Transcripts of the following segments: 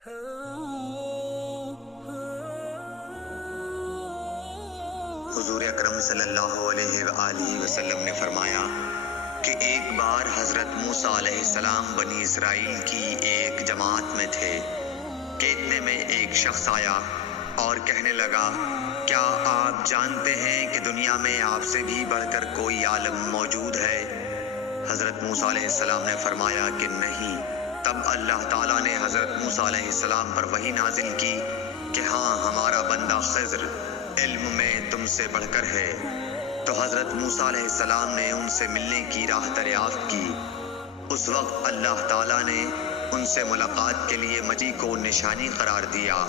حضور اکرم صلی اللہ علیہ وآلہ وسلم نے فرمایا کہ ایک بار حضرت موسیٰ علیہ السلام بنی اسرائیل کی ایک جماعت میں تھے کہ اتنے میں ایک شخص آیا اور کہنے لگا، کیا آپ جانتے ہیں کہ دنیا میں آپ سے بھی بڑھ کر کوئی عالم موجود ہے؟ حضرت موسیٰ علیہ السلام نے فرمایا کہ نہیں۔ تب اللہ تعالیٰ نے حضرت موسیٰ علیہ السلام پر وحی نازل کی کہ ہاں، ہمارا بندہ خضر علم میں تم سے بڑھ کر ہے۔ تو حضرت موسیٰ علیہ السلام نے ان سے ملنے کی راہ دریافت کی۔ اس وقت اللہ تعالیٰ نے ان سے ملاقات کے لیے مچھلی کو نشانی قرار دیا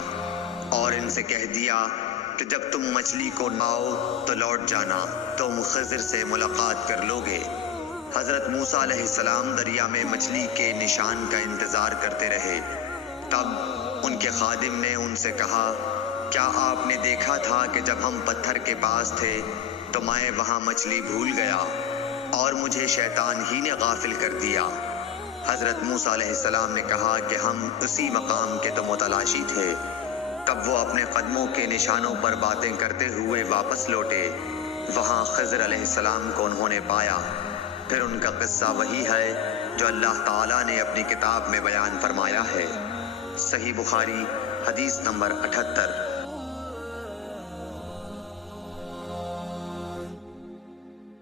اور ان سے کہہ دیا کہ جب تم مچھلی کو پاؤ تو لوٹ جانا، تم خضر سے ملاقات کر لوگے۔ حضرت موسیٰ علیہ السلام دریا میں مچھلی کے نشان کا انتظار کرتے رہے۔ تب ان کے خادم نے ان سے کہا، کیا آپ نے دیکھا تھا کہ جب ہم پتھر کے پاس تھے تو میں وہاں مچھلی بھول گیا اور مجھے شیطان ہی نے غافل کر دیا؟ حضرت موسیٰ علیہ السلام نے کہا کہ ہم اسی مقام کے تو متلاشی تھے۔ تب وہ اپنے قدموں کے نشانوں پر باتیں کرتے ہوئے واپس لوٹے۔ وہاں خضر علیہ السلام کو انہوں نے پایا۔ پھر ان کا قصہ وہی ہے جو اللہ تعالیٰ نے اپنی کتاب میں بیان فرمایا ہے۔ صحیح بخاری حدیث نمبر 78۔